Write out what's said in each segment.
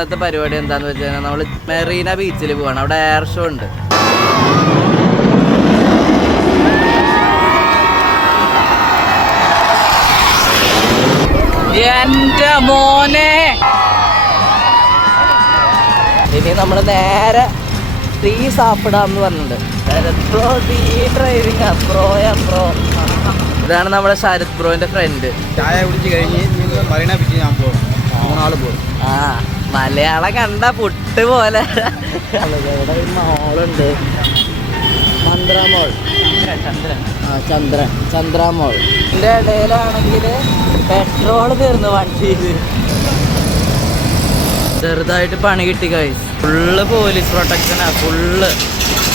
ഇന്നത്തെ പരിപാടി എന്താന്ന് വെച്ചാൽ നമ്മൾ മെറീന ബീച്ചിൽ പോവാണ്. അവിടെ എയർ ഷോ ഉണ്ട്. എന്റെ മോനെ ഇനി നമ്മൾ നേരെ ടീ സാപ്പിടാന്ന് പറഞ്ഞിട്ടുണ്ട്. ഇതാണ് നമ്മുടെ ശരത് ബ്രോന്റെ ഫ്രണ്ട്. ചായ കുടിച്ച് കഴിഞ്ഞ് മറീന ബീച്ച് ഞാൻ പോകും. 3 ആള് പോകും. ആ മലയാളം കണ്ട പുട്ട് പോലെ. ഇവിടെ മോളുണ്ട്, മന്ത്രമോൾ, ചന്ദ്രമോൾ. ഇതിന്റെ ഇടയിലാണെങ്കിൽ പെട്രോൾ തീർന്നു വണ്ടിയിൽ. ചെറുതായിട്ട് പണി കിട്ടി ഗൈസ്. ഫുള്ള് പോലീസ് പ്രൊട്ടക്ഷനാ. ഫുള്ള്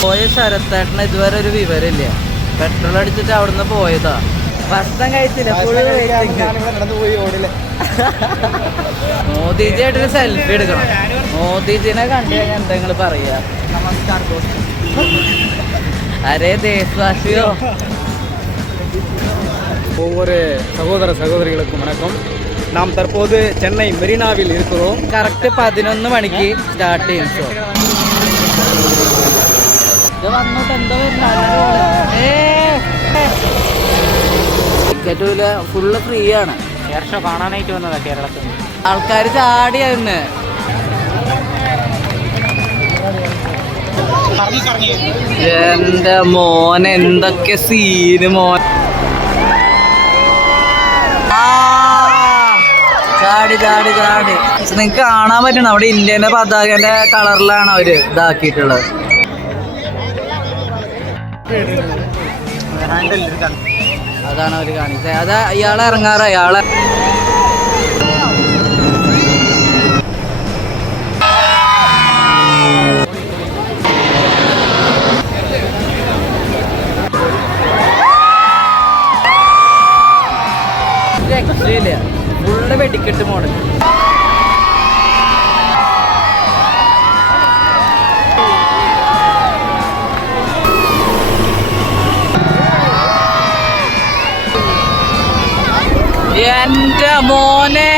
പോയ ശരത്തേട്ടന് ഇതുവരെ ഒരു വിവരമില്ല. പെട്രോൾ അടിച്ചിട്ട് അവിടുന്ന് പോയതാ. ഭക്ഷണം കഴിച്ചില്ല. മോദിജി ആയിട്ടൊരു സെൽഫി എടുക്കണം. മോദിജിനെ കണ്ടു കഴിഞ്ഞാൽ എന്താ നിങ്ങൾ പറയാ? അരേ ദേശവാസിയോ. ஒவ்வொரு சகோதர சகோதரிகளுக்கும் வணக்கம். நாம் தற்போது சென்னை மெரினாவில் இருக்கிறோம். കറക്റ്റ് 11 മണിക്ക് സ്റ്റാർട്ട് ചെയ്യും ഷോ. ടിക്കറ്റ് ഫുള്ള് ഫ്രീ ആണ്. എയർ ഷോ കാണാനായിട്ട് വന്നതാ കേരളത്തിൽ. ആൾക്കാർ ചാടിയായിരുന്നു. എന്റെ മോൻ എന്തൊക്കെ സീന് മോൻ. ചാടി ചാടി ചാടി. നിങ്ങക്ക് കാണാൻ പറ്റണം അവിടെ ഇന്ത്യന്റെ പതാകന്റെ കളറിലാണ് അവര് ഇതാക്കിയിട്ടുള്ളത്. അതാണ് അവര് കാണിച്ചത്. അതാ ഇയാളെ ഇറങ്ങാറ. ഇയാളെ രക്ഷയില്ല. ഫുള്ള് വെടിക്കെട്ട് മോഡൽ. എന്റെ മോനെ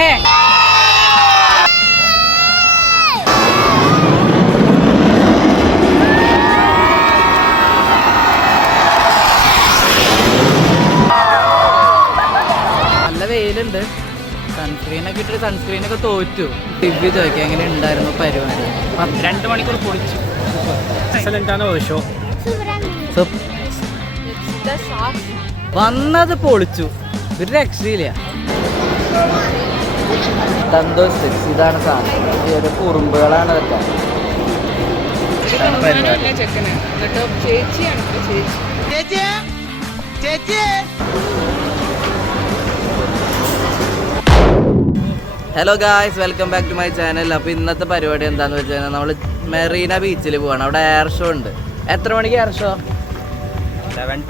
നല്ല വെയിലുണ്ട്. സൺസ്ക്രീനൊക്കെ ഇട്ടിട്ട് സൺസ്ക്രീനൊക്കെ തോറ്റു. റിവ്യൂ ചോദിക്കാം എങ്ങനെ ഉണ്ടായിരുന്നു പരിപാടി. 2 മണിക്കൂർ പൊളിച്ചു. ഷോ വന്നത് പൊളിച്ചു. ഒരു രക്ഷയില്ല. സന്തോഷ് ഇതാണ് സാധനം. ഒരു കുറുമ്പുകളാണ് ഇതൊക്കെ. Hello guys, welcome back to my channel. അപ്പോൾ ഇന്നത്തെ പരിപാടി എന്താന്ന് വെച്ച് കഴിഞ്ഞാൽ നമ്മൾ മെറീന ബീച്ചിൽ പോവാണ്. അവിടെ എയർ ഷോ ഉണ്ട്. എത്ര മണിക്ക് എയർ ഷോ? 11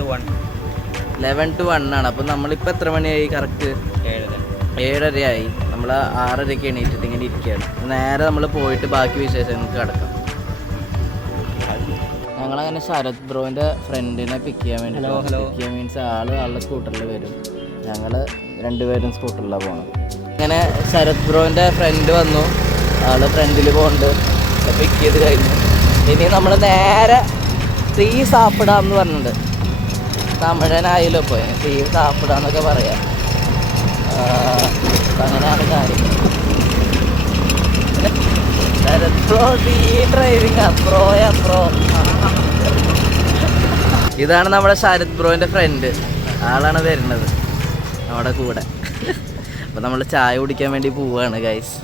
to 1 ആണ്. അപ്പോൾ നമ്മളിപ്പോൾ എത്ര മണിയായി? കറക്റ്റ് 7:30 നമ്മൾ 6:30 എണീറ്റിട്ട് ഇങ്ങനെ ഇരിക്കുകയാണ്. നേരെ നമ്മൾ പോയിട്ട് ബാക്കി വിശേഷങ്ങൾക്ക് കിടക്കാം. ഞങ്ങളങ്ങനെ ശരത് ബ്രോൻ്റെ ഫ്രണ്ടിനെ പിക്ക് ചെയ്യാൻ വേണ്ടി. പിക്ക് ചെയ്യാൻ മീൻസ് ആളുടെ സ്കൂട്ടറിൽ വരും. ഞങ്ങൾ 2 പേരും സ്കൂട്ടറിലാണ് പോകുന്നത്. അങ്ങനെ ശരത് ബ്രോൻ്റെ ഫ്രണ്ട് വന്നു. ആൾ ഫ്രണ്ടിൽ പോകുന്നുണ്ട്. പിക്ക് ചെയ്ത് കഴിഞ്ഞു. ഇനി നമ്മൾ നേരെ ടീ സാപ്പിടാമെന്ന് പറഞ്ഞിട്ടുണ്ട്. തമിഴനായാലും പോയി ടീ സാപ്പിടാന്നൊക്കെ പറയാം. അങ്ങനെയാണ് കാര്യം. ശരത് ബ്രോ ടീ ഡ്രൈവിംഗ് പ്രോ. ഇതാണ് നമ്മുടെ ശരത് ബ്രോൻ്റെ ഫ്രണ്ട്. ആളാണ് വരുന്നത് നമ്മുടെ കൂടെ. അപ്പോൾ നമ്മൾ ചായ കുടിക്കാൻ വേണ്ടി പോവുകയാണ് ഗൈസ്.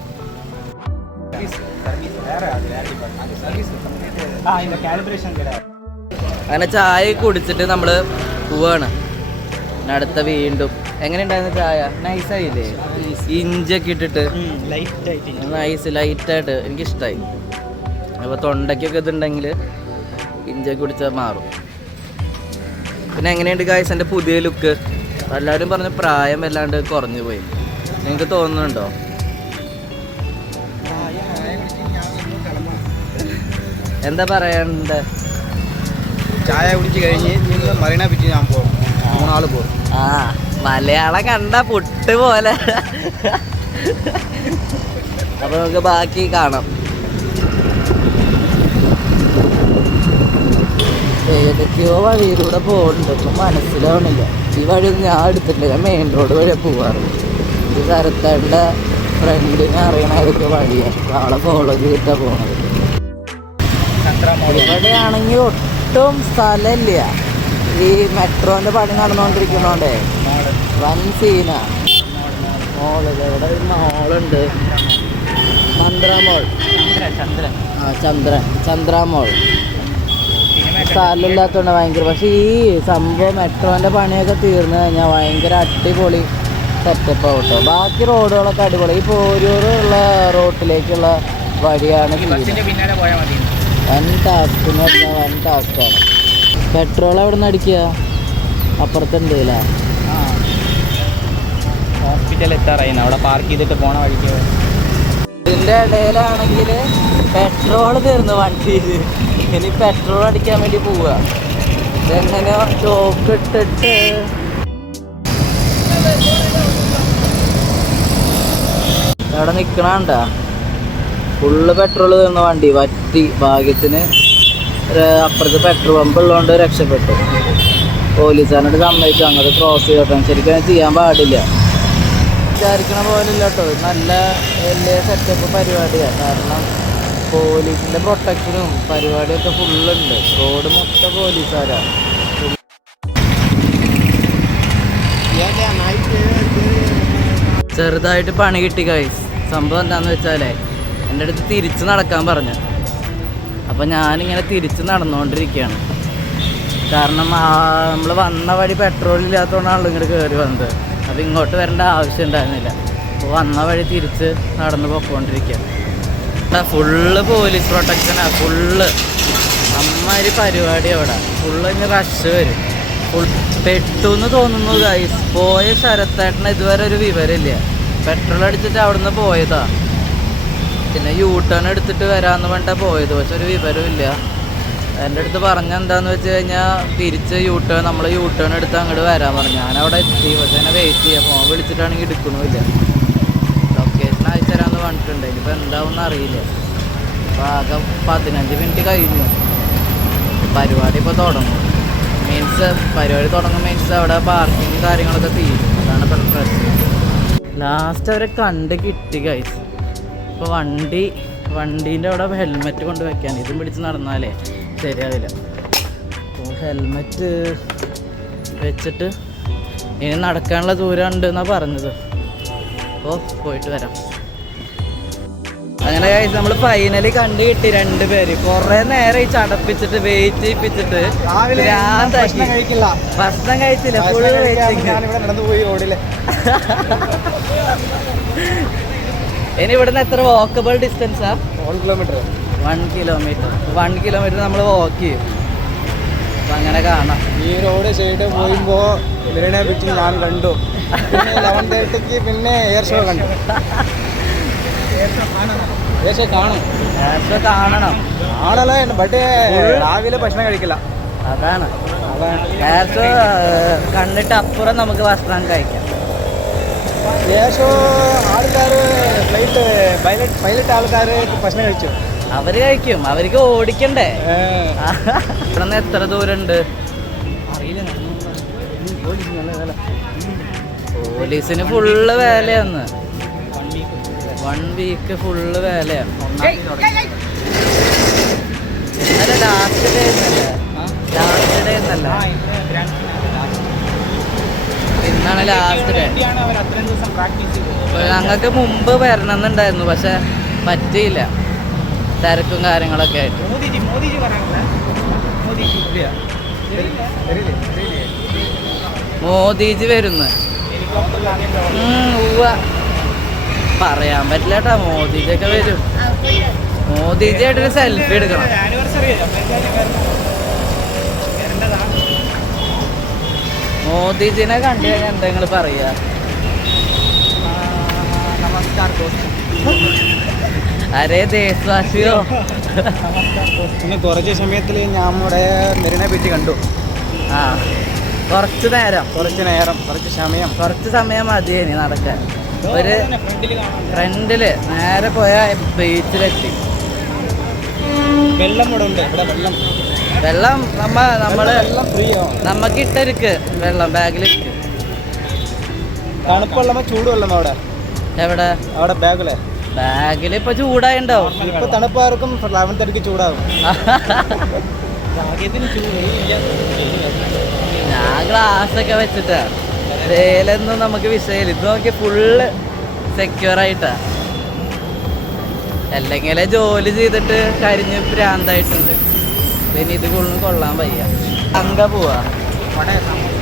അങ്ങനെ ചായ കുടിച്ചിട്ട് നമ്മൾ പോവാണ്. അടുത്ത വീണ്ടും എങ്ങനെയുണ്ടായിരുന്നു ചായ? നൈസായില്ലേ? ഇഞ്ചൊക്കെ ഇട്ടിട്ട് ലൈറ്റായിട്ട് എനിക്കിഷ്ടമായി. അപ്പോൾ തൊണ്ടയ്ക്കൊക്കെ ഇതുണ്ടെങ്കിൽ ഇഞ്ചൊക്കെ കുടിച്ചാൽ മാറും. പിന്നെ എങ്ങനെയുണ്ട് ഗായ്സ് എൻ്റെ പുതിയ ലുക്ക്? എല്ലാവരും പറഞ്ഞ് പ്രായം വല്ലാണ്ട് കുറഞ്ഞു പോയി. നിങ്ങൾക്ക് തോന്നുന്നുണ്ടോ? എന്താ പറയണ്ടേ? ചായ കുടിച്ച് കഴിഞ്ഞ് മറീന ബീച്ച് ഞാൻ പോകും. 3 ആള് പോകും. ആ മലയാളം കണ്ട പുട്ട് പോലെ. അപ്പോൾ നമുക്ക് ബാക്കി കാണാം. ഏതൊക്കെയോ വഴിയിലൂടെ പോകുന്നുണ്ട്, ഇപ്പം മനസ്സിലാവണില്ല. ഈ വഴിയൊന്നും ഞാൻ എടുത്തിട്ടില്ല, ഞാൻ മെയിൻ റോഡ് വഴിയാണ് പോവാറ്. ഇത് ശരത്തേട്ടൻ്റെ ഫ്രണ്ടിനെ അറിയണ ഏതൊക്കെ വഴിയാണ്, ആളെ ഫോളോ ചെയ്തിട്ടാണ് പോണത്. ഇവിടെയാണെങ്കിൽ ഒട്ടും സ്ഥലമില്ല. ഈ മെട്രോൻ്റെ പണി നടന്നുകൊണ്ടിരിക്കുന്നോണ്ടേ വൻ സീനാ. മോളിൽ ഇവിടെ ഒരു മോളുണ്ട്, ചന്ദ്ര മോൾ. സ്ഥലമില്ലാത്തതുകൊണ്ട് ഭയങ്കര, പക്ഷേ ഈ സംഭവം മെട്രോൻ്റെ പണിയൊക്കെ തീർന്നു കഴിഞ്ഞാൽ ഭയങ്കര അടിപൊളി സെറ്റപ്പ് ആവട്ടോ. ബാക്കി റോഡുകളൊക്കെ അടിപൊളി. ഈ പോരൂറുള്ള റോട്ടിലേക്കുള്ള വഴിയാണ് വൻ ടാസ്കാണ്. പെട്രോൾ എവിടെ നിന്ന് അടിക്കുക? അപ്പുറത്തുണ്ട് അല്ലേ? ഹോസ്പിറ്റൽ എത്താറായി, അവിടെ പാർക്ക് ചെയ്തിട്ട് പോണ വഴിക്ക്. ഇതിൻ്റെ ഇടയിലാണെങ്കിൽ പെട്രോൾ തീർന്നു വണ്ടിയിൽ. ഇനി പെട്രോൾ അടിക്കാൻ വേണ്ടി പോവുക. ഇതെങ്ങനെയോ ചോക്ക് ഇട്ടിട്ട് അവിടെ നിൽക്കണണ്ട. ഫുള്ള് പെട്രോൾ തീർന്ന വണ്ടി വറ്റി. ഭാഗ്യത്തിന് അപ്പുറത്ത് പെട്രോൾ പമ്പ് ഉള്ളതുകൊണ്ട് രക്ഷപ്പെട്ടു. പോലീസുകാരോട് സമ്മതിച്ചു അങ്ങോട്ട് ക്രോസ് ചെയ്തോട്ടെ. ശരിക്കും ചെയ്യാൻ പാടില്ല. വിചാരിക്കണ പോലെ ഇല്ല കേട്ടോ. നല്ല വലിയ സെറ്റപ്പ് പരിപാടിയാണ്. കാരണം പോലീസിൻ്റെ പ്രൊട്ടക്ഷനും പരിപാടിയൊക്കെ ഫുള്ളുണ്ട്. റോഡ് മൊത്തം പോലീസുകാരാണ്. ചെറുതായിട്ട് പണി കിട്ടി ഗൈസ്. സംഭവം എന്താണെന്ന് വെച്ചാലേ, എൻ്റെ അടുത്ത് തിരിച്ച് നടക്കാൻ പറഞ്ഞു. അപ്പം ഞാനിങ്ങനെ തിരിച്ച് നടന്നുകൊണ്ടിരിക്കുകയാണ്. കാരണം നമ്മൾ വന്ന വഴി പെട്രോൾ ഇല്ലാത്തതുകൊണ്ടാണല്ലോ ഇങ്ങോട്ട് കയറി വന്നത്. അപ്പോൾ ഇങ്ങോട്ട് വരേണ്ട ആവശ്യം ഉണ്ടായിരുന്നില്ല. അപ്പോൾ വന്ന വഴി തിരിച്ച് നടന്ന് പോയിക്കൊണ്ടിരിക്കുകയാണ്. Full police പ്രൊട്ടക്ഷനാണ്. ഫുള്ള് അമ്മാതിരി പരിപാടി അവിടെ. ഫുള്ള് ഇങ്ങനെ റഷ് വരും. ഫുൾ പെട്ടു എന്ന് തോന്നുന്നു ഗൈസ്. പോയ ശരത്തേട്ടന് ഇതുവരെ ഒരു വിവരമില്ല. പെട്രോൾ അടിച്ചിട്ട് അവിടെ നിന്ന് പോയതാ. പിന്നെ യൂ ടേൺ എടുത്തിട്ട് വരാമെന്ന് പറഞ്ഞിട്ടാണ് പോയത്. പക്ഷെ ഒരു വിവരമില്ല. എൻ്റെ അടുത്ത് പറഞ്ഞെന്താന്ന് വെച്ച് കഴിഞ്ഞാൽ തിരിച്ച് നമ്മൾ യൂ ടേൺ എടുത്ത് അങ്ങോട്ട് വരാൻ പറഞ്ഞു. ഞാനവിടെ എത്തി. പക്ഷെ എന്നെ വെയിറ്റ് ചെയ്യാം. ഫോൺ വിളിച്ചിട്ടാണെങ്കിൽ എടുക്കണമില്ല. ലൊക്കേഷൻ അയച്ചു തരാമെന്ന് പറഞ്ഞിട്ടുണ്ട്. ഇനിയിപ്പോൾ എന്താവുമെന്ന് അറിയില്ല. അപ്പോൾ ആകെ 15 മിനിറ്റ് കഴിഞ്ഞു. പരിപാടി ഇപ്പോൾ തുടങ്ങും. പരിപാടി തുടങ്ങും മീൻസ് അവിടെ പാർക്കിങ് കാര്യങ്ങളൊക്കെ തീരും. അതാണ് ഇപ്പോൾ പ്രശ്നം. ലാസ്റ്റ് അവരെ കണ്ട് കിട്ടി ഗൈസ്. ഇപ്പോൾ വണ്ടീൻ്റെ അവിടെ ഹെൽമെറ്റ് കൊണ്ട് വെക്കാൻ. ഇതും പിടിച്ച് നടന്നാലേ ശരിയാവില്ല. അപ്പോൾ ഹെൽമെറ്റ് വെച്ചിട്ട് ഇനി നടക്കാനുള്ള ദൂരം ഉണ്ട് എന്നാണ് പറഞ്ഞത്. അപ്പോൾ പോയിട്ട് വരാം. അങ്ങനെ കഴിച്ച് നമ്മൾ ഫൈനലി കണ്ടു കിട്ടി 2 പേര്. കുറേ നേരം ഈ ചടപ്പിച്ചിട്ട് വെയിറ്റ് ചെയ്യിപ്പിച്ചിട്ട് ഭക്ഷണം കഴിച്ചില്ല. Full waiting. ഇനി ഇവിടുന്ന് എത്ര വാക്കബിൾ ഡിസ്റ്റൻസാ? 1 കിലോമീറ്റർ നമ്മൾ വാക്ക് ചെയ്യും. അപ്പം അങ്ങനെ കാണാം. ഈ റോഡ് സൈഡ് പോയുമ്പോൾ മെറീന ബീച്ചിൽ ഞാൻ കണ്ടു. പിന്നെ 11:30 പിന്നെ എയർ ഷോ കണ്ടു. കാണണം ആണല്ലോ. ബട്ട് രാവിലെ ഭക്ഷണം കഴിക്കില്ല. അതാണ് എയർ ഷോ കണ്ടിട്ട് അപ്പുറം നമുക്ക് ഭക്ഷണം കഴിക്കാം. എയർ ഷോ ആൾക്കാർ പൈലറ്റ് ആൾക്കാർ ഭക്ഷണം കഴിച്ചു. അവർ കഴിക്കും. അവർക്ക് ഓടിക്കണ്ടേ. ഇവിടെ നിന്ന് എത്ര ദൂരം ഉണ്ട് അറിയില്ല. പോലീസിന് ഫുള്ള് വേലയാണ്. 1 വീക്ക് ഫുള്ള് വേലയാണ്. ഇന്നലെ ലാസ്റ്റ് ഡേ എന്നല്ല, ഇന്നാണ് ലാസ്റ്റ് ഡേ. ഞങ്ങൾക്ക് മുമ്പ് വരണമെന്നുണ്ടായിരുന്നു, പക്ഷെ പറ്റിയില്ല. തിരക്കും കാര്യങ്ങളൊക്കെ ആയിട്ട്. മോദിജി വരുന്നു. പറയാൻ പറ്റില്ല കേട്ടോ. മോദിജിയൊക്കെ വരും. മോദിജി ആയിട്ടൊരു സെൽഫി എടുക്കണം. മോദിജിനെ കണ്ടു കഴിഞ്ഞാൽ എന്താ നിങ്ങൾ പറയുക? അരേ ദേശവാസിയോ. പിന്നെ കുറച്ച് സമയത്തിൽ നമ്മുടെ മെറീന ബീച്ച് കണ്ടു. കുറച്ച് സമയം കുറച്ച് സമയം മതിയേനി നടക്കാൻ. ഒരു ഫ്രണ്ടില് നേരെ പോയ ബീച്ചിലെത്തി. വെള്ളം ഇവിടെ ഉണ്ട്. ഇവിടെ വെള്ളം നമ്മള് ഫ്രീയോ? നമുക്ക് ഇട്ടിരിക്ക് വെള്ളം ബാഗിലിരിക്ക്. തണുപ്പ് വെള്ളമോ ചൂട് വെള്ളമോ അവിടെ? എവിടെ? അവിടെ ബാഗിൽ ഇപ്പൊ ചൂടായിണ്ടാവും. ഇപ്പൊ തണുപ്പാർക്കും 11:30 ചൂടാകും. ഞാൻ ഗ്ലാസ്സൊക്കെ വെച്ചിട്ടാ. വേലൊന്നും നമുക്ക് വിഷയമില്ല. ഇത് നോക്കി ഫുള്ള് സെക്യൂർ ആയിട്ടാ. അല്ലെങ്കിൽ ജോലി ചെയ്തിട്ട് കരിഞ്ഞ് ഭ്രാന്തായിട്ടുണ്ട്. പിന്നെ ഇത് കൊള്ളാൻ വയ്യ. പോവാ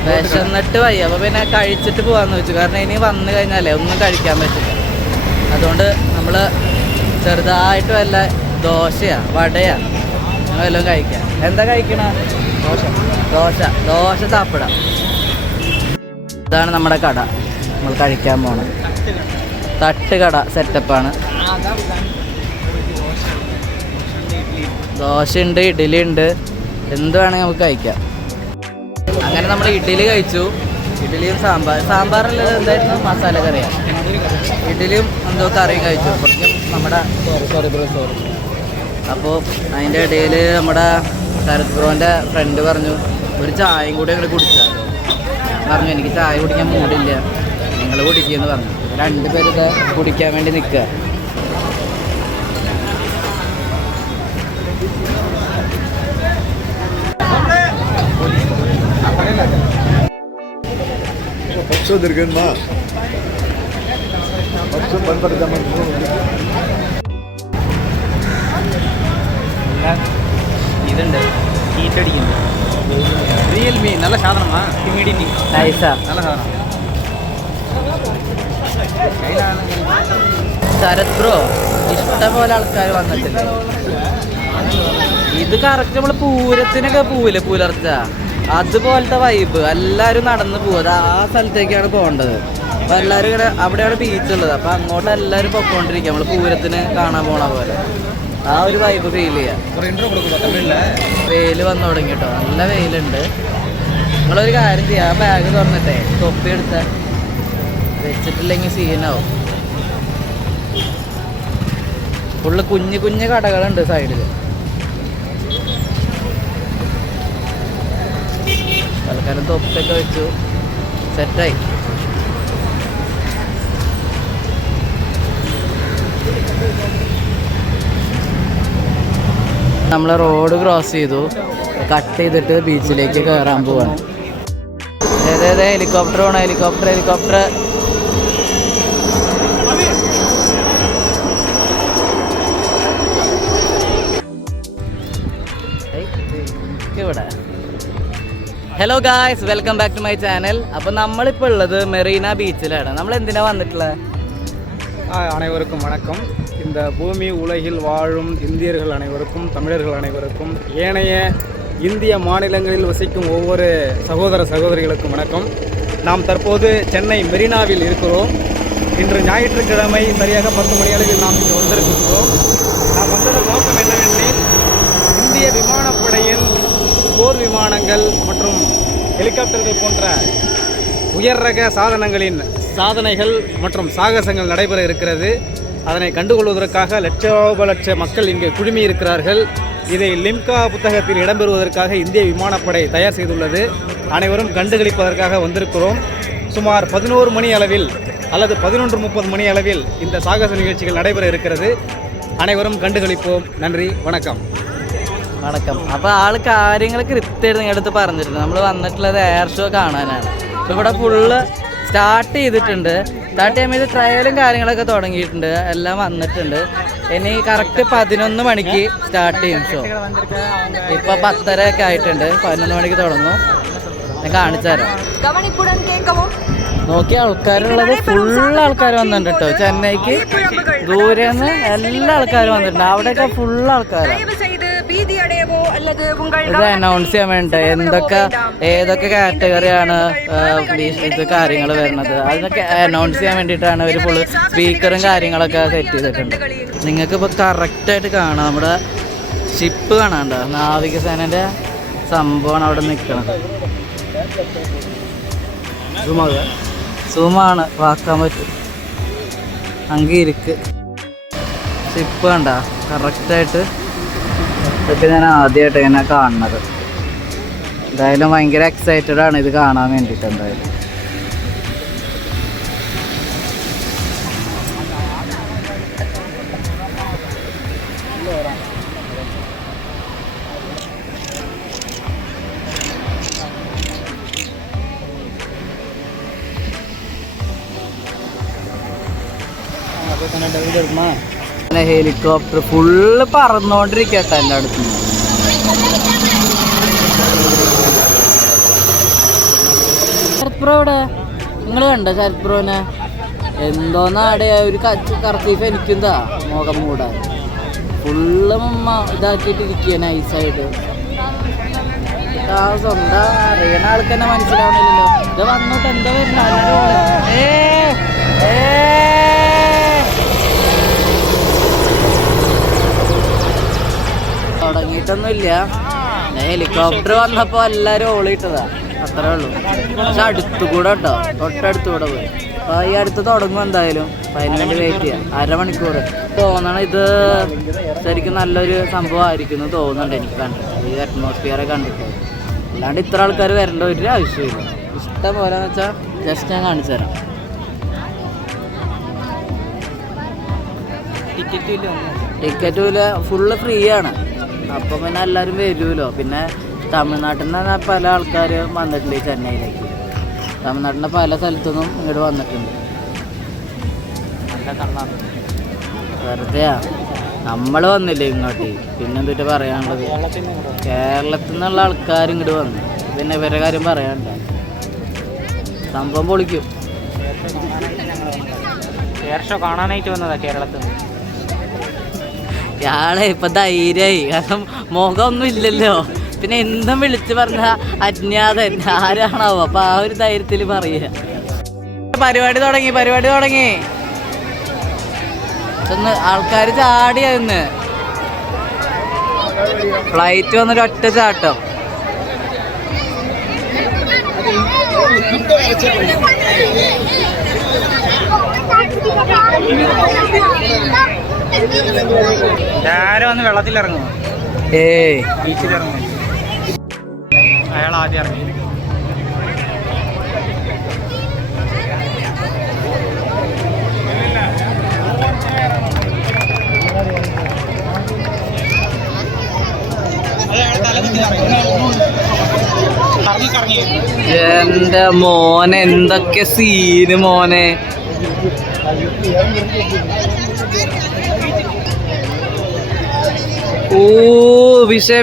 വിശന്നിട്ട് വയ്യ. അപ്പൊ പിന്നെ കഴിച്ചിട്ട് പോവാന്ന് വെച്ചു. കാരണം ഇനി വന്നു കഴിഞ്ഞാലേ ഒന്നും കഴിക്കാൻ പറ്റില്ല. അതുകൊണ്ട് നമ്മൾ ചെറുതായിട്ട് വല്ല ദോശയാ വടയാ വല്ലതും കഴിക്കാം. എന്താ കഴിക്കണ? ദോശ സാപ്പിടാം. ഇതാണ് നമ്മുടെ കട, നമ്മൾ കഴിക്കാൻ പോണത്. തട്ടുകട സെറ്റപ്പാണ്. ദോശ ഉണ്ട്, ഇഡ്ഡലി ഉണ്ട്, എന്ത് വേണമെങ്കിൽ നമുക്ക് കഴിക്കാം. അങ്ങനെ നമ്മൾ ഇഡ്ഡലി കഴിച്ചു. ഇഡ്ഡലിയും സാമ്പാറല്ല, എന്തായിരുന്നു? മസാല കറിയാണ്. ഇഡ്ഡലിയും എന്തോ കറിയും കഴിച്ചു. നമ്മുടെ അപ്പോൾ അതിൻ്റെ ഇടയിൽ നമ്മുടെ ശരത് ബ്രോൻ്റെ ഫ്രണ്ട് പറഞ്ഞു ഒരു ചായയും കൂടി ഞങ്ങൾ കുടിച്ചാൽ പറഞ്ഞു. എനിക്ക് ചായ കുടിക്കാൻ മൂടില്ല, നിങ്ങൾ കുടിക്കുമെന്ന് പറഞ്ഞു. രണ്ടുപേരും ഇത് കുടിക്കാൻ വേണ്ടി നിൽക്കുക. ഇതുണ്ട് ഹീറ്റടിക്കുന്നു. റിയൽമി നല്ല സാധനമാ. നൈസാ, നല്ല സാധനം. ശരത് ബ്രോ ഇഷ്ടംപോലെ ആൾക്കാർ വന്നിട്ടില്ല. ഇത് കറക്റ്റ് നമ്മൾ പൂരത്തിനൊക്കെ പോവില്ലേ, പുലർച്ച അതുപോലത്തെ വൈബ്. എല്ലാവരും നടന്ന് പോകും. ആ സ്ഥലത്തേക്കാണ് പോകേണ്ടത്. അപ്പോൾ എല്ലാവരും ഇങ്ങനെ അവിടെയാണ് ബീച്ചുള്ളത്. അപ്പോൾ അങ്ങോട്ട് എല്ലാവരും പൊക്കോണ്ടിരിക്കുക. നമ്മൾ പൂരത്തിന് കാണാൻ പോണ പോലെ ആ ഒരു വൈബ് ഫീൽ ചെയ്യാം. വെയിൽ വന്നു തുടങ്ങി കേട്ടോ, നല്ല വെയിലുണ്ട്. നിങ്ങളൊരു കാര്യം ചെയ്യാം, ആ ബാഗ് തുറന്നിട്ടേ തൊപ്പി എടുത്താൽ വെച്ചിട്ടില്ലെങ്കിൽ സീനാവും. ഫുള്ള് കുഞ്ഞു കുഞ്ഞു കടകളുണ്ട് സൈഡിൽ. തൽക്കാലം തൊപ്പൊക്കെ വെച്ചു, സെറ്റായി. നമ്മൾ റോഡ് ക്രോസ് ചെയ്തു, കട്ട് ചെയ്തിട്ട് ബീച്ചിലേക്ക് കയറാൻ പോവാണ്. അതായത് ഹെലികോപ്റ്റർ വേണം, ഹെലികോപ്റ്റർ. ഇവിടെ hello guys, welcome back to my channel. അപ്പോൾ നമ്മളിപ്പോൾ ഉള്ളത് മെറീന ബീച്ചിലാണ്. നമ്മൾ എന്തിനാ വന്നിട്ടുള്ളത്? அனைவருக்கும் வணக்கம். இந்த பூமி உலகில் வாழும் இந்தியர்கள் அனைவருக்கும், தமிழர்கள் அனைவருக்கும், ஏனைய இந்திய மாநிலங்களில் வசிக்கும் ஒவ்வொரு சகோதர சகோதரிகளுக்கும் வணக்கம். நாம் தற்போது சென்னை மெரினாவில் இருக்கிறோம். இன்று ஞாயிற்றுக்கிழமை சரியாக 10 மணி அளவில் நாம் இங்கு வந்திருக்கிறோம். நாம் வந்ததன் நோக்கம் என்னவெனில் இந்திய விமானப்படையின் போர் விமானங்கள் மற்றும் ஹெலிகாப்டர்கள் போன்ற உயர் ரக சாதனைகள் மற்றும் சாகசங்கள் நடைபெற இருக்கிறது. அதனை கண்டுகொள்வதற்காக லட்ச மக்கள் இங்கே குழுமி இருக்கிறார்கள். இதை லிம்கா புத்தகத்தில் இடம்பெறுவதற்காக இந்திய விமானப்படை தயார் செய்துள்ளது. அனைவரும் கண்டுகளிப்பதற்காக வந்திருக்கிறோம். சுமார் 11 மணி அளவில் அல்லது 11:30 மணி அளவில் இந்த சாகச நிகழ்ச்சிகள் நடைபெற இருக்கிறது. அனைவரும் கண்டுகளிப்போம். நன்றி, வணக்கம். അപ്പോൾ ആൾ കാര്യങ്ങൾ കൃത്യമായിട്ട് നിങ്ങളുടെ അടുത്ത് പറഞ്ഞിട്ടുണ്ട്. നമ്മൾ വന്നിട്ടുള്ളത് എയർ ഷോ കാണാനാണ്. അപ്പോൾ ഇവിടെ ഫുള്ള് സ്റ്റാർട്ട് ചെയ്തിട്ടുണ്ട്. സ്റ്റാർട്ട് ചെയ്യുമ്പോൾ ഇത് ട്രയലും കാര്യങ്ങളൊക്കെ തുടങ്ങിയിട്ടുണ്ട്, എല്ലാം വന്നിട്ടുണ്ട്. ഇനി കറക്റ്റ് 11 മണിക്ക് സ്റ്റാർട്ട് ചെയ്യും ഷോ. ഇപ്പോൾ 10:30 ഒക്കെ ആയിട്ടുണ്ട്. 11 മണിക്ക് തുടങ്ങും. ഞാൻ കാണിച്ചു തരാം. നോക്കിയ ആൾക്കാരുള്ളത് ഫുള്ള് ആൾക്കാർ വന്നിട്ടുണ്ട് കേട്ടോ. ചെന്നൈക്ക് ദൂരെ നിന്ന് എല്ലാ ആൾക്കാരും വന്നിട്ടുണ്ട്. അവിടെയൊക്കെ ഫുള്ള് ആൾക്കാരാണ്. ഇത് അനൗൺസ് ചെയ്യാൻ വേണ്ടി ഏതൊക്കെ കാറ്റഗറിയാണ് ഇത് കാര്യങ്ങൾ വരുന്നത്, അതിനൊക്കെ അനൗൺസ് ചെയ്യാൻ വേണ്ടിയിട്ടാണ് ഒരു ഫുള്ള് സ്പീക്കറും കാര്യങ്ങളൊക്കെ സെറ്റ് ചെയ്തിട്ടുണ്ട്. നിങ്ങൾക്ക് ഇപ്പോൾ കറക്റ്റായിട്ട് കാണാം. നമ്മുടെ ഷിപ്പ് കാണാണ്ട, നാവികസേനൻ്റെ സംഭവമാണ് അവിടെ നിൽക്കുന്നത്. സൂമാണ്, വാക്കാൻ പറ്റും. അങ്ങ് ഇരിക്ക്. ഷിപ്പ് കണ്ട കറക്റ്റായിട്ട്. ഇതൊക്കെ ഞാൻ ആദ്യമായിട്ട് ഇങ്ങനെ കാണുന്നത്. എന്തായാലും ഭയങ്കര എക്സൈറ്റഡ് ആണ് ഇത് കാണാൻ വേണ്ടിയിട്ട്. എന്തായാലും ഹെലികോപ്റ്റർ ഫുള്ള് പറന്നോണ്ടിരിക്കട്ടെ എൻ്റെ അടുത്ത്. ശരത് ബ്രോ ഇവിടെ നിങ്ങൾ കണ്ട ശരത് ബ്രോനെ? എന്തോന്നാടെ ഒരു കർത്തീഫ് എനിക്കെന്താ മുഖം മൂടാൻ ഫുള്ള് ഇതാക്കിയിട്ടിരിക്കുക നൈസായിട്ട്. സ്വന്തം അറിയണ ആൾക്ക് തന്നെ മനസ്സിലാവണില്ലല്ലോ. ഇത് വന്നോട്ട് എന്താ വരുന്ന തുടങ്ങിയിട്ടൊന്നുമില്ല. ഹെലികോപ്റ്റർ വന്നപ്പോൾ എല്ലാവരും ഓളിയിട്ടതാ, അത്രേ ഉള്ളൂ. പക്ഷെ അടുത്തു കൂടെ കേട്ടോ, തൊട്ടടുത്തു കൂടെ പോയി. അപ്പോൾ ഈ അടുത്ത് തുടങ്ങും എന്തായാലും. അപ്പം അതിന് വേണ്ടി വെയിറ്റ് ചെയ്യാം, അരമണിക്കൂർ. തോന്നണം ഇത് ശരിക്കും നല്ലൊരു സംഭവമായിരിക്കും തോന്നുന്നുണ്ട് എനിക്ക് കണ്ടിട്ട്, ഈ അറ്റ്മോസ്ഫിയറെ കണ്ടിട്ട്. അല്ലാണ്ട് ഇത്ര ആൾക്കാർ വരേണ്ട ഒരു ആവശ്യമില്ല. ഇഷ്ടം പോലെ എന്ന് വെച്ചാൽ ജസ്റ്റ് ഞാൻ കാണിച്ചു തരാം. ടിക്കറ്റും ഇല്ല, ഫുള്ള് ഫ്രീ ആണ്. അപ്പം പിന്നെ എല്ലാവരും വരുമല്ലോ. പിന്നെ തമിഴ്നാട്ടിൽ നിന്ന് പല ആൾക്കാർ വന്നിട്ടുണ്ട് ഈ ചെന്നൈയിലേക്ക്. തമിഴ്നാട്ടിൻ്റെ പല സ്ഥലത്തുനിന്നും ഇങ്ങോട്ട് വന്നിട്ടുണ്ട്. വെറുതെയാ, നമ്മൾ വന്നില്ലേ ഇങ്ങോട്ട്, പിന്നെന്തിട്ട് പറയാനുള്ളത്? കേരളത്തിൽ നിന്നുള്ള ആൾക്കാർ ഇങ്ങോട്ട് വന്നു, പിന്നെ ഇവരുടെ കാര്യം പറയാനുണ്ട. സംഭവം പൊളിക്കും. കാണാനായിട്ട് വന്നതാ കേരളത്തിൽ നിന്ന്. ഇയാളെ ഇപ്പൊ ധൈര്യമായി, കാരണം മുഖമൊന്നും ഇല്ലല്ലോ. പിന്നെ എന്തും വിളിച്ച് പറഞ്ഞ അജ്ഞാതൻ ആരാണാവോ. അപ്പൊ ആ ഒരു ധൈര്യത്തിൽ പറയുക. പരിപാടി തുടങ്ങി. ആൾക്കാർ ചാടിയായിരുന്നു. ഫ്ലൈറ്റ് വന്നിട്ട് ഒറ്റ ചാട്ടം. ആരും വന്ന് വെള്ളത്തിലിറങ്ങുമോ? ബീച്ചിലിറങ്ങും. അയാൾ ആദ്യം ഇറങ്ങി. എന്റെ മോനെ എന്തൊക്കെ സീന് മോനെ. ഓ വിഷയ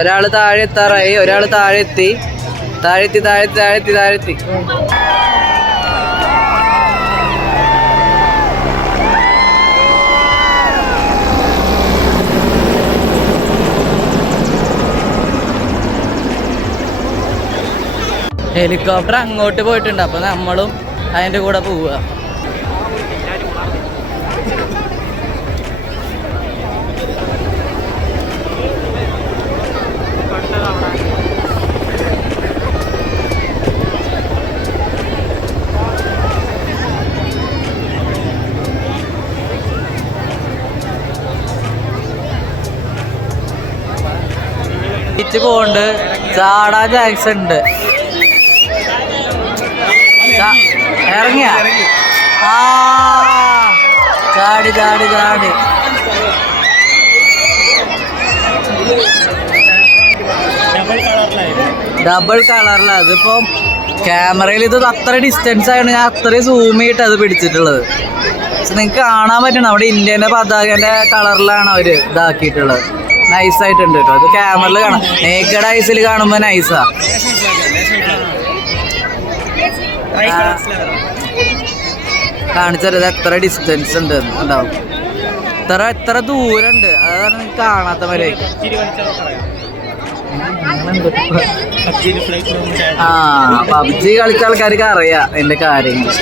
ഒരാള് താഴെ എത്താറായി, ഒരാള് താഴെത്തി. ഹെലികോപ്റ്റർ അങ്ങോട്ട് പോയിട്ടുണ്ട്. അപ്പൊ നമ്മളും അതിന്റെ കൂടെ പോവുക. പോണ്ട് ചാടാ ചാൻസ് ഉണ്ട്. ഇറങ്ങിയ ചാടി ഡബിൾ കളറില. അതിപ്പോ ക്യാമറയിൽ ഇത് അത്ര ഡിസ്റ്റൻസ് ആയതുകൊണ്ട് ഞാൻ അത്രയും സൂം ചെയ്തിട്ട് അത് പിടിച്ചിട്ടുള്ളത്. പക്ഷെ നിങ്ങൾക്ക് കാണാൻ പറ്റണം, അവിടെ ഇന്ത്യൻ്റെ പതാകേൻ്റെ കളറിലാണ് അവർ ഇതാക്കിയിട്ടുള്ളത്. നൈസായിട്ടുണ്ട് കേട്ടോ. അത് ക്യാമറയിൽ കാണാം, നേക്കഡ് ഐസിൽ കാണുമ്പോൾ നൈസാ. കാണിച്ചത് എത്ര ഡിസ്റ്റൻസ് ഉണ്ട് ഉണ്ടാവും, എത്ര ദൂരം ഉണ്ട്. അതാണ് കാണാത്ത പോലെ. പബ്ജി കളിച്ച ആൾക്കാർക്ക് അറിയാം എന്റെ കാര്യങ്ങൾ.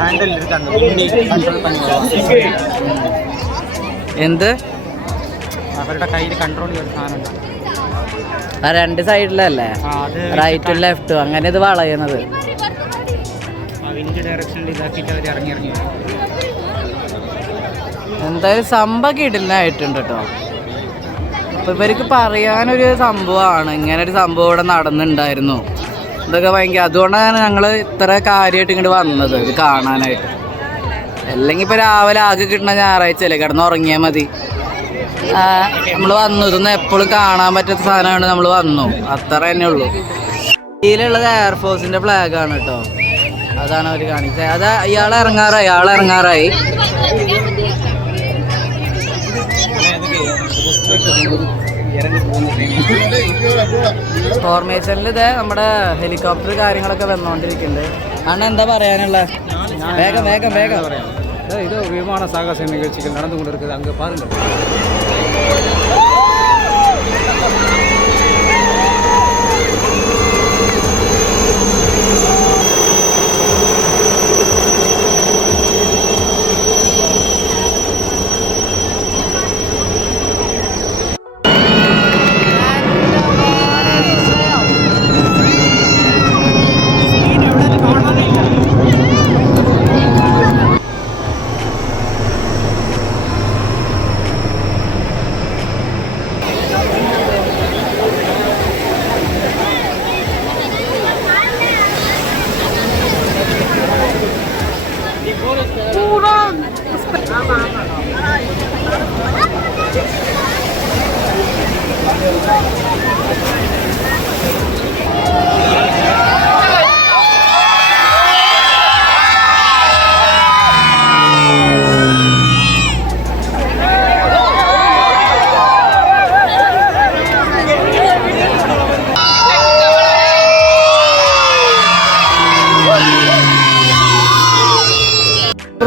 ஹேண்டில் இருக்காங்க வண்டி கண்ட்ரோல் பண்ணுவாங்க എന്ത് അവരുടെ കയ്യിൽ കൺട്രോൾ ചെയ്യുന്ന സാധനം ആ രണ്ട് സൈഡിലല്ലേ അത് റൈറ്റും ലെഫ്റ്റും അങ്ങനെ ഇത് വളയുന്നത് വിൻഡ് ഡയറക്ഷനിൽ ഇതാക്കിയിട്ട് അവർ ഇറങ്ങി എന്തായാലും സംഭവം കിടിലനായിട്ടുണ്ട് കേട്ടോ. അപ്പോൾ ഇവർക്ക് പറയാനൊരു സംഭവമാണ് ഇങ്ങനെ ഒരു സംഭവം ഇവിടെ നടന്നിട്ടുണ്ടായിരുന്നു. ഇതൊക്കെ ഭയങ്കര അതുകൊണ്ടാണ് ഞങ്ങൾ ഇത്ര കാര്യമായിട്ട് ഇങ്ങോട്ട് വന്നത് ഇത് കാണാനായിട്ട്. അല്ലെങ്കിൽ ഇപ്പോൾ രാവിലെ ആകെ കിട്ടുന്ന ഞായറാഴ്ചയല്ലേ കിടന്ന് ഉറങ്ങിയാൽ മതി. നമ്മൾ വന്നു ഇതൊന്നും എപ്പോഴും കാണാൻ പറ്റാത്ത സാധനമാണ്. നമ്മൾ വന്നു അത്ര തന്നെ ഉള്ളൂ. ഇതിലുള്ളത് എയർഫോഴ്സിൻ്റെ ഫ്ലാഗാണ് കേട്ടോ. അതാണ് അവർ കാണിച്ചത്. അത് ഇയാൾ ഇറങ്ങാറായി ഫോർമേഷനിൽ ഇത് നമ്മുടെ ഹെലികോപ്റ്റർ കാര്യങ്ങളൊക്കെ വന്നുകൊണ്ടിരിക്കുന്നുണ്ട്. അണ്ണ എന്താ പറയാനുള്ള? വേഗം വേഗം വേഗം പറയാം. ഇത് വിമാന സാഹസ നിகழ்ச்சிகள் നടന്നു കൊണ്ടിരിക്കുന്നത് അങ്ങ് പാരുங்க.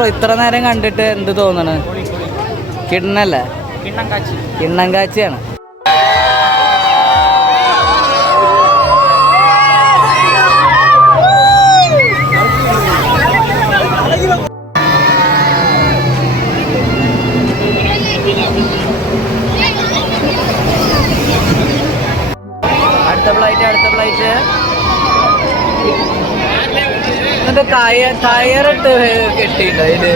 ഇത്ര നേരം കണ്ടിട്ട് എന്ത് തോന്നണ്? കിണ്ണല്ലേ? കിണ്ണം കാച്ചിയാണ്. അടുത്ത ഫ്ലൈറ്റ് എന്നിട്ട് കയറിട്ട് കെട്ടിയിട്ടോ ഇത്.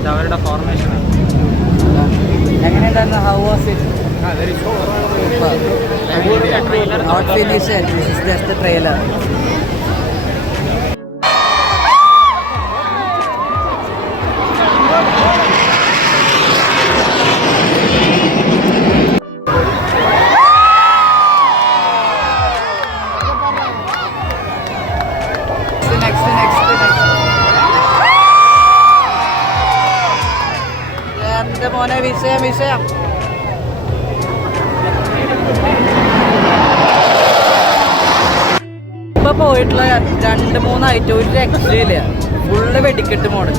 അത് അവരുടെ ഫോർമേഷൻ എങ്ങനെയുണ്ടായിരുന്നു? How was it? Not finished yet. This is just the trailer. Next. എൻ്റെ മോനെ വിഷയം ഇപ്പൊ പോയിട്ടുള്ള 2-3 ഐറ്റം ഒരു രക്ഷയില്ല. ഫുള്ള് വെടിക്കെട്ട് മോഡൽ.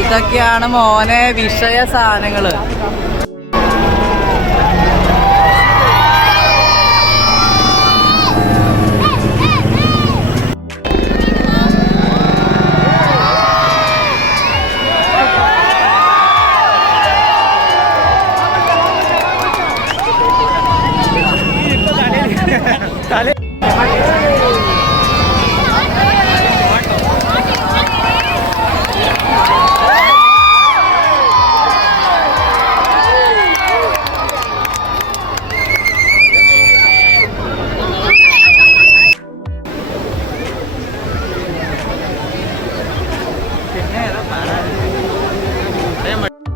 ഇതൊക്കെയാണ് മോനെ വിഷയ സാധനങ്ങള്.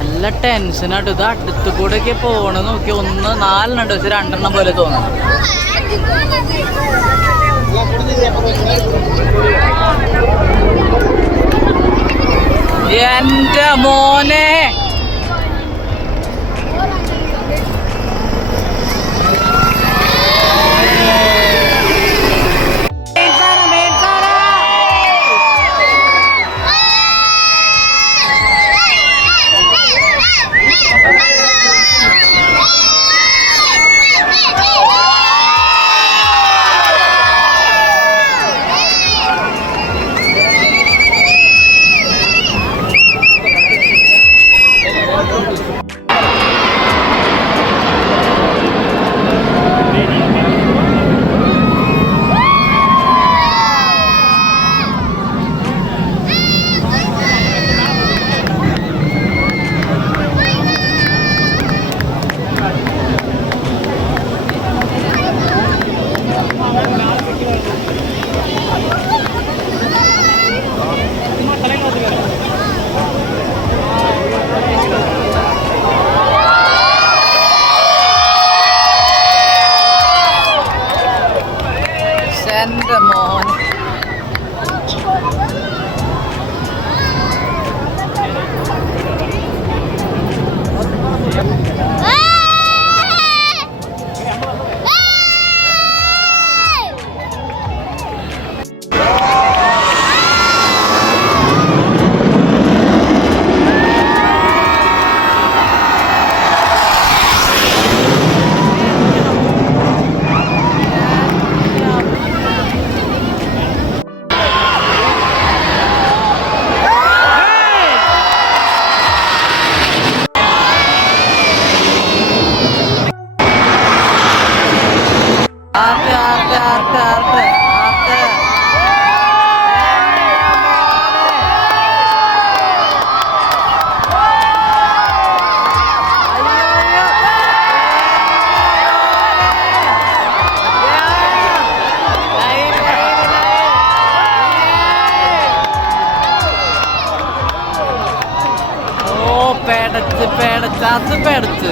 നല്ല ടെൻഷനായിട്ട് ഇത് അടുത്ത് കൂടെ ഒക്കെ പോണ നോക്കി 1 4 പക്ഷെ 2 പോലെ തോന്നണം. എന്റെ മോനെ എന്റെ മോൻ പേടച്ച് പേടച്ച്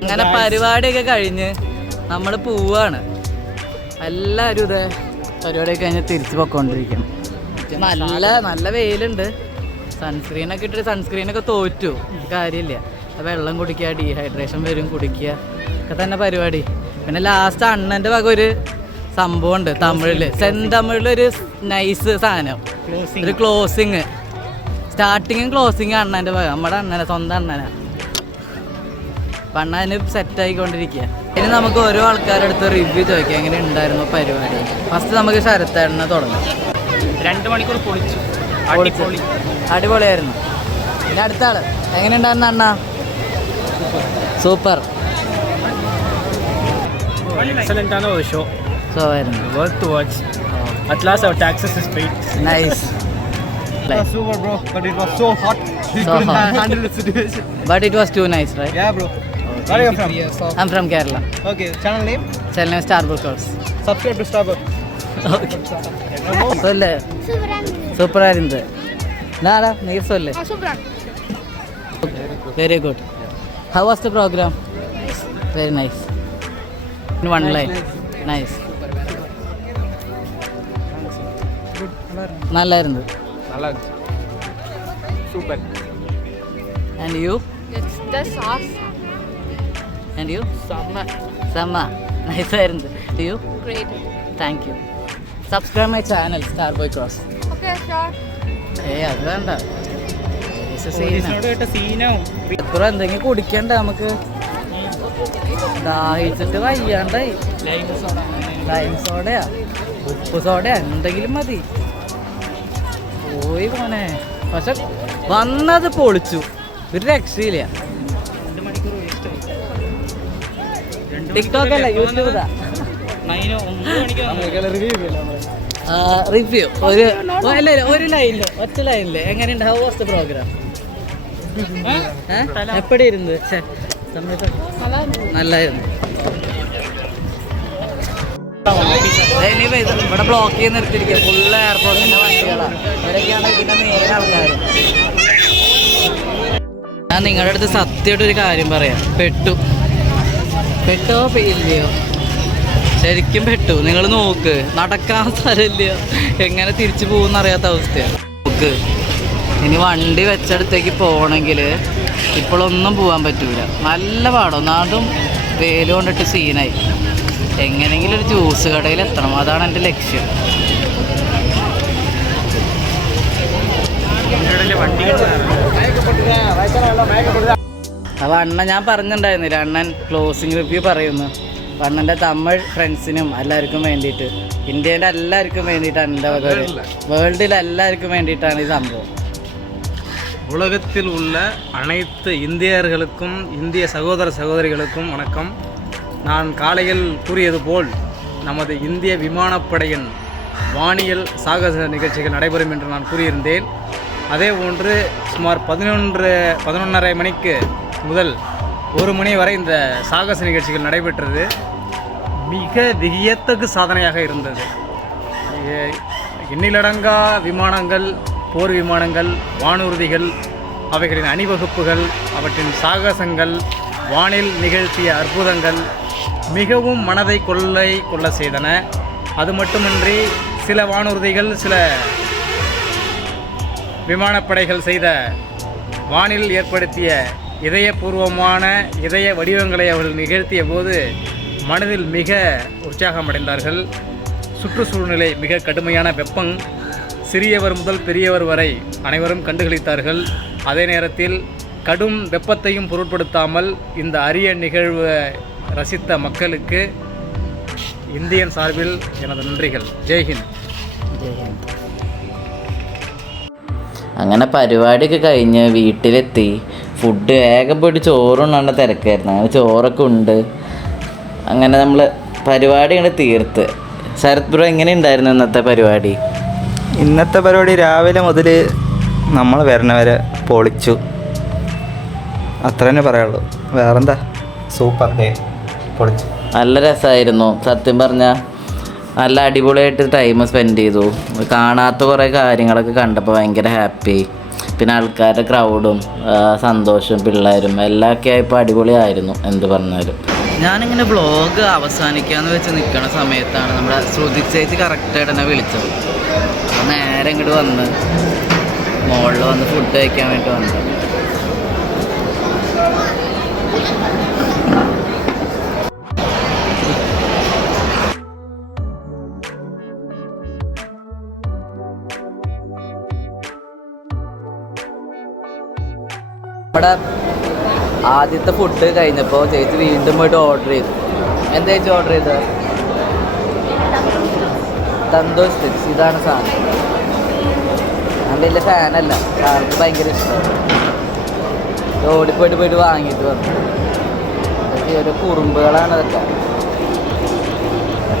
അങ്ങനെ പരിപാടിയൊക്കെ കഴിഞ്ഞ് നമ്മൾ പോവാണ്. എല്ലാവരും ഇതേ പരിപാടിയൊക്കെ കഴിഞ്ഞ് തിരിച്ചു പൊക്കോണ്ടിരിക്കണം. നല്ല വെയിലുണ്ട്. സൺസ്ക്രീനൊക്കെ ഇട്ടിട്ട് സൺസ്ക്രീനൊക്കെ തോറ്റു, കാര്യമില്ല. വെള്ളം കുടിക്കുക, ഡീഹൈഡ്രേഷൻ വരും, കുടിക്കുക ഒക്കെ തന്നെ പരിപാടി. പിന്നെ ലാസ്റ്റ് അണ്ണൻ്റെ വക ഒരു സംഭവമുണ്ട് തമിഴില്, തമിഴിലൊരു നൈസ് സാധനം, ഒരു ക്ലോസിങ്, സ്റ്റാർട്ടിങ്ങും ക്ലോസിങ് അണ്ണൻ്റെ വക. നമ്മുടെ അണ്ണനെ, സ്വന്തം അണ്ണനാ. അപ്പം അണ്ണന് സെറ്റായിക്കൊണ്ടിരിക്കുക. ഇനി നമുക്ക് ഓരോ ആൾക്കാരുടെ അടുത്ത് റിവ്യൂ ചോദിക്കാം, എങ്ങനെ ഉണ്ടായിരുന്നു പരിപാടി. ഫസ്റ്റ് നമുക്ക് ശരത്തേട്ടനെ തുടങ്ങാം. 2 മണിക്കൂർ പൊളിച്ചു, അടിപൊളിയായിരുന്നു. പിന്നെ അടുത്ത ആള് എങ്ങനെ ഉണ്ടായിരുന്നു അണ്ണ? Super show. Worth to watch. At last our taxes is paid. Nice. Super bro, but it was so hot. We couldn't handle the situation. But it was too nice, right? Yeah bro. Where are you from? I'm from Kerala. Okay, channel name? Channel name Starbucks Course. Subscribe to Starbucks. Okay. சொல்லு. சூப்பரா இருந்தது. நாடா நீ சொல்லு. Super. Very good. How was the program? Very nice. In one line. Nice. நல்லா இருந்தது. Super. And you? It's the sauce. And you? Summer. Sama. Nice ஆ இருந்தது. You? Great. Thank you. Subscribe my channel, Starboy Cross. Okay, sure. അത് വേണ്ട. പോലീസിനോട് കേട്ട സീനാവും. എന്തെങ്കിലും കുടിക്കണ്ട നമുക്ക്. ദാഹിച്ചിട്ട് വയ്യാണ്ടായി. Lime സോഡയാ ഉപ്പ് സോഡയാ എന്തെങ്കിലും മതി. പോയി പോനെ. പക്ഷെ വന്നത് പൊളിച്ചു, ഒരു രക്ഷയില്ല. 2 മണിക്കൂർ വേസ്റ്റ് ആയി. ടിക്ടോക്ക് അല്ല, യൂട്യൂബാ. റിവ്യൂ ഒരു ലൈനില്, ഒറ്റ ലൈനില് എങ്ങനെയുണ്ട്? How was the program? എപ്പടി ഇരുന്ന് നല്ലായിരുന്നു. ഇവിടെ ബ്ലോക്ക് ചെയ്ത് നിർത്തിയിരിക്കുക ഫുള്ള് എയർപോർട്ടിന്റെ വണ്ടികളാണ്. ഇവരൊക്കെയാണ് ഇതിന്റെ മെയിൻ ആൾക്കാർ. ഞാൻ നിങ്ങളുടെ അടുത്ത് സത്യമായിട്ടൊരു കാര്യം പറയാം. പെട്ടോ ഇല്ലയോ? ശരിക്കും പെട്ടു. നിങ്ങൾ നോക്ക്, നടക്കാൻ സ്ഥലമില്ല, എങ്ങനെ തിരിച്ചു പോകുന്ന അറിയാത്ത അവസ്ഥയാണ്. നോക്ക്, ഇനി വണ്ടി വെച്ചടുത്തേക്ക് പോകണമെങ്കിൽ ഇപ്പോഴൊന്നും പോകാൻ പറ്റൂല. നല്ല പാടം, നാടും വെയിൽ കൊണ്ടിട്ട് സീനായി. എങ്ങനെയെങ്കിലും ഒരു ജ്യൂസ് കടയിൽ എത്തണം, അതാണ് എൻ്റെ ലക്ഷ്യം. അപ്പോൾ അണ്ണൻ, ഞാൻ പറഞ്ഞിട്ടുണ്ടായിരുന്നില്ല അണ്ണൻ ക്ലോസിങ് റിവ്യൂ പറയുന്നു. അണ്ണൻ്റെ തമിഴ് ഫ്രണ്ട്സിനും എല്ലാവർക്കും വേണ്ടിയിട്ട്, ഇന്ത്യൻ്റെ എല്ലാവർക്കും വേണ്ടിയിട്ടാണ്, എൻ്റെ വേൾഡിൽ എല്ലാവർക്കും വേണ്ടിയിട്ടാണ് ഈ സംഭവം. உலகத்தில் உள்ள அனைத்து இந்தியர்களுக்கும் இந்திய சகோதர சகோதரிகளுக்கும் வணக்கம். நான் காலையில் கூறியது போல் நமது இந்திய விமானப்படையின் வானியல் சாகச நிகழ்ச்சிகள் நடைபெறும் என்று நான் கூறியிருந்தேன். அதே போன்று சுமார் 11:30 மணிக்கு முதல் 1 மணி வரை இந்த சாகச நிகழ்ச்சிகள் நடைபெற்றது. மிக வியத்தகு சாதனையாக இருந்தது. எண்ணிலடங்கா விமானங்கள், போர் விமானங்கள், வானூர்திகள், அவைகளின் அணிவகுப்புகள், அவற்றின் சாகசங்கள், வானில் நிகழ்த்திய அற்புதங்கள் மிகவும் மனதை கொள்ள செய்தன. அது மட்டுமின்றி சில வானூர்திகள், சில விமானப்படைகள் செய்த வானில் ஏற்படுத்திய இதயபூர்வமான இதய வடிவங்களை அவர்கள் நிகழ்த்திய போது மனதில் மிக உற்சாகமடைந்தார்கள். சுற்றுச்சூழ்நிலை மிக கடுமையான வெப்பம், சிறியவர் முதல் பெரியவர் வரை அனைவரும் கண்டுகளித்தார்கள். அதே நேரத்தில் கடும் வெப்பத்தையும் பொருட்படுத்தாமல் இந்த அரிய நிகழ்வை ரசித்த மக்களுக்கு இந்தியன் சார்பில் எனது நன்றிகள். ஜெய்ஹிந்த். അങ്ങനെ പരിപാടിയൊക്കെ കഴിഞ്ഞ് വീട്ടിലെത്തി. ഫുഡ് വേഗം പോയിട്ട് ചോറുണ്ണേണ്ട തിരക്കായിരുന്നു. അങ്ങനെ ചോറൊക്കെ ഉണ്ട്. അങ്ങനെ നമ്മൾ പരിപാടി ഇങ്ങനെ തീർത്ത്. ശരത് ബ്രോ, എങ്ങനെ ഉണ്ടായിരുന്നു ഇന്നത്തെ പരിപാടി? ഇന്നത്തെ പരിപാടി രാവിലെ മുതൽ നമ്മൾ വരണവരെ പൊളിച്ചു, അത്ര തന്നെ പറയുള്ളൂ. വേറെന്താ, സൂപ്പർ ഡേ, പൊളിച്ചു. നല്ല രസമായിരുന്നു സത്യം പറഞ്ഞാൽ. നല്ല അടിപൊളിയായിട്ട് ടൈം സ്പെൻഡ് ചെയ്തു. കാണാത്ത കുറേ കാര്യങ്ങളൊക്കെ കണ്ടപ്പോൾ ഭയങ്കര ഹാപ്പി. പിന്നെ ആൾക്കാരുടെ ക്രൗഡും സന്തോഷവും പിള്ളേരും എല്ലാം ഒക്കെ ആയപ്പോൾ അടിപൊളിയായിരുന്നു എന്ത് പറഞ്ഞാലും. ഞാനിങ്ങനെ വ്ളോഗ് അവസാനിക്കാമെന്ന് വെച്ച് നിൽക്കുന്ന സമയത്താണ് നമ്മുടെ ശ്രുതി ചേച്ചി കറക്റ്റായിട്ട് എന്നെ വിളിച്ചത്. അപ്പോൾ നേരെ ഇങ്ങോട്ട് വന്ന് മുകളിൽ വന്ന് ഫുഡ് കഴിക്കാൻ വേണ്ടി വന്നത്. നമ്മുടെ ആദ്യത്തെ ഫുഡ് കഴിഞ്ഞപ്പോൾ ചേച്ചി വീണ്ടും പോയിട്ട് ഓർഡർ ചെയ്തു. എന്താ ചേച്ചി ഓർഡർ ചെയ്തത്? തന്തൂർ സ്റ്റിക്സ്. ഇതാണ് സാധനം. ഞാൻ വലിയ ഫാനല്ല, സാർക്ക് ഭയങ്കര ഇഷ്ടമാണ്. ഓടിപ്പോയിട്ട് വാങ്ങിയിട്ട് വന്നു. ഇതൊക്കെ ഒരു കുറുമ്പുകളാണ് അതൊക്കെ.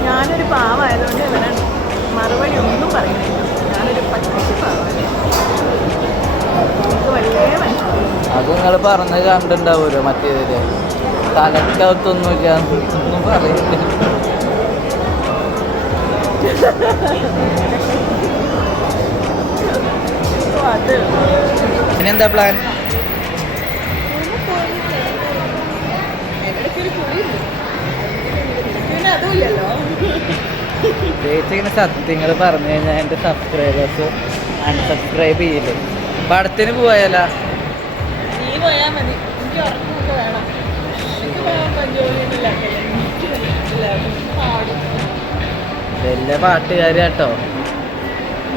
ഞാനൊരു പാവായതുകൊണ്ട് ഇവരെ മറുപടി ഒന്നും പറയുന്നില്ല. ഞാനൊരു പച്ചക്ക് പാവാണ്. എനിക്ക് വലിയ മനസ്സിലായി. അത് നിങ്ങൾ പറഞ്ഞത് കണ്ടിട്ടുണ്ടാവുമല്ലോ മറ്റേതില്. തലക്കകത്തൊന്നുമില്ല, ഒന്നും പറയില്ല. പിന്നെന്താ പ്ലാൻ? ചേച്ചി ഇങ്ങനെ സത്യങ്ങൾ പറഞ്ഞു കഴിഞ്ഞാൽ എൻ്റെ സബ്സ്ക്രൈബേഴ്സ് അൺസബ്സ്ക്രൈബ് ചെയ്യില്ലേ. പടത്തിന് പോയാലോ? നീ പോയാൽ മതി, എനിക്ക് ഉറക്കമൊക്കെ വേണം. എനിക്ക് പോകാൻ ജോലിയൊന്നുമില്ല. വലിയ പാട്ടുകാരി കേട്ടോ.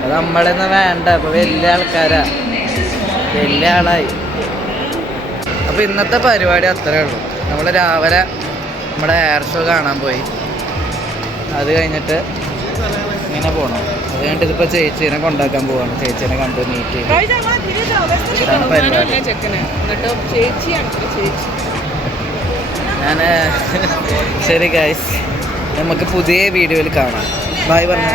അത് നമ്മളൊന്നും വേണ്ട, അപ്പോൾ വലിയ ആൾക്കാരാ, വലിയ ആളായി. അപ്പോൾ ഇന്നത്തെ പരിപാടി അത്രേ ഉള്ളൂ. നമ്മൾ രാവിലെ നമ്മുടെ എയർ ഷോ കാണാൻ പോയി. അത് കഴിഞ്ഞിട്ട് ഇങ്ങനെ പോകണം. അത് കഴിഞ്ഞിട്ട് ഇതിപ്പോൾ ചേച്ചീനെ കൊണ്ടാക്കാൻ പോവാണ്. ചേച്ചീനെ കണ്ട് മീറ്റ് ചെയ്ത് ഞാൻ ശരി ഗൈസ്, നമുക്ക് പുതിയ വീഡിയോയിൽ കാണാം. ബൈ പറഞ്ഞു.